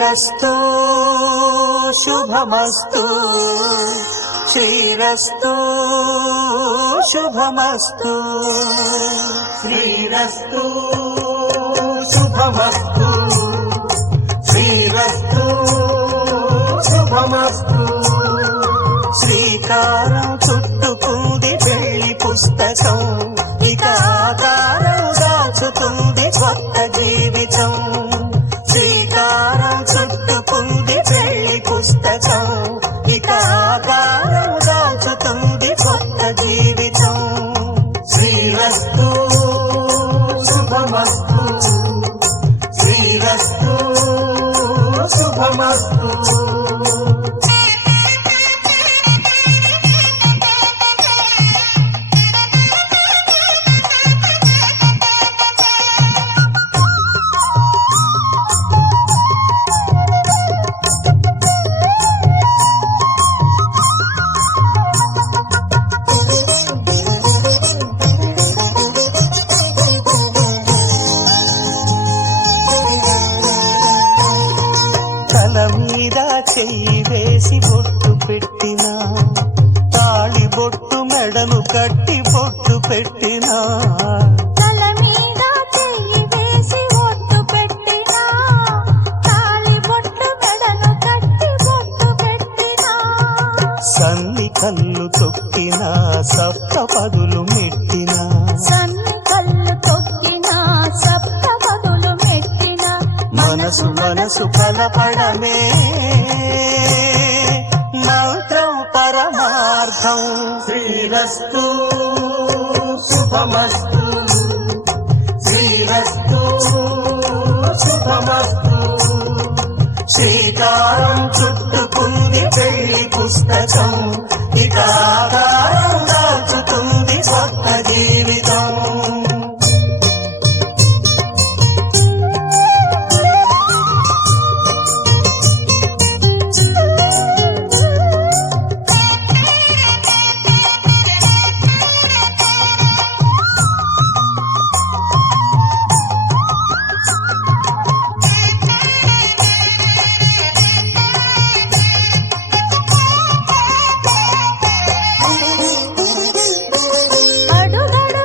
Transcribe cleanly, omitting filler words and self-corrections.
శ్రీరస్తు శుభమస్తు శ్రీరస్తు శుభమస్తు శ్రీరస్తు శుభమస్తు శ్రీరస్తు శుభమస్తు శ్రీకారం చుట్టుకుంది పెళ్లి పుస్తకం ఇక ఆకారం దాచుతుంది కొత్త జీవితం శ్రీకారం చుట్టుకుంది పెళ్లి పుస్తకం ఇక ఆకారం దాచుతుంది కొత్త జీవితం శ్రీరస్తు శుభమస్తు శ్రీరస్తు శుభమస్తు మీద చెయ్యి వేసి బొట్టు పెట్టినా తాళి బొట్టు మెడను కట్టి బొట్టు పెట్టినా తల మీద చెయ్యి వేసి బొట్టు పెట్టినా తాళి బొట్టు మెడను కట్టి బొట్టు పెట్టినా సన్ని కళ్ళు తొక్కినా సప్త పదులు మెట్టినా సన్ని కళ్ళు తొక్కినా సప్త పదులు మెట్టినా మనసు మనసు కలపడమే మంత్రం పరమార్థం శ్రీరస్తు శుభమస్తు శ్రీరస్తు శుభమస్తు శ్రీకారం చుట్టుకుంది పెళ్లి పుస్తకం ఇక ఆకారం